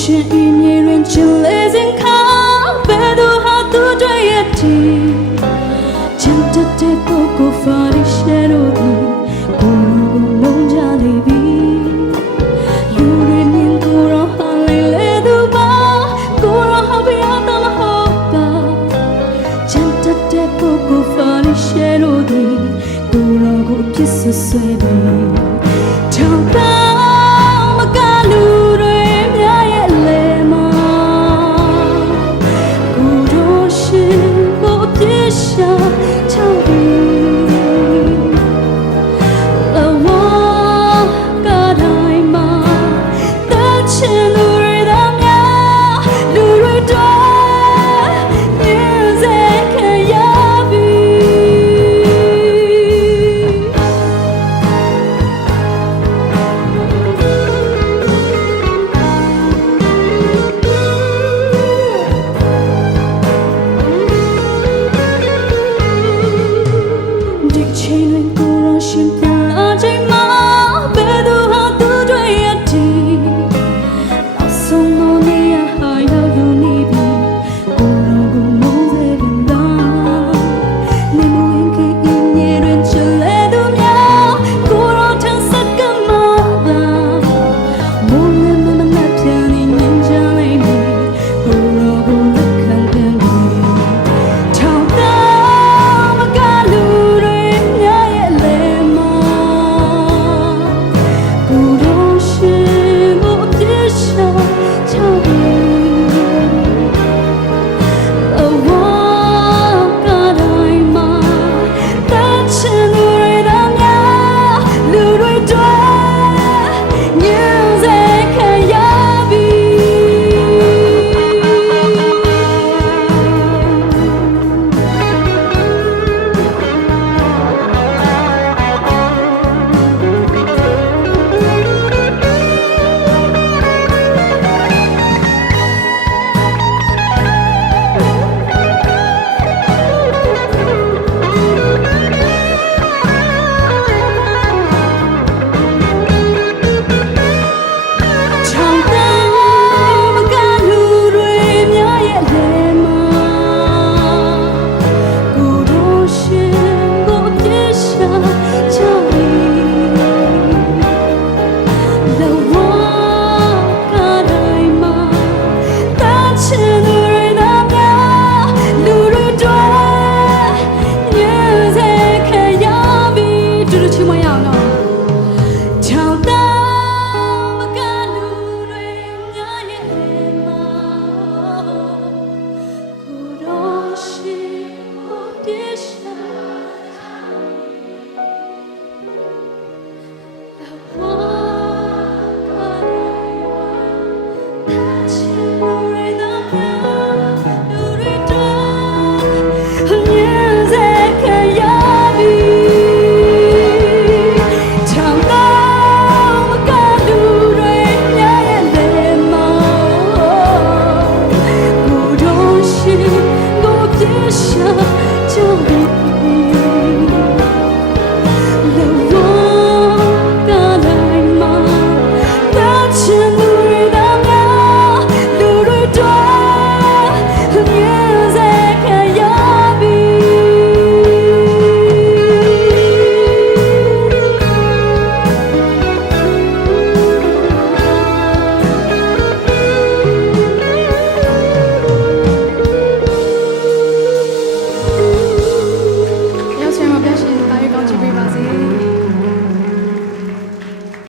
ရှင်ဤမြေတွင်ချင်လေစဉ်ခ ဆွဆွဲပြီးထောင်တောင်းမကလူတွေများရဲ့လေမှာကိုတို့ရှိကိုပြေရှာချောင်းပြီးလဝကတိုင်းမှာတချင်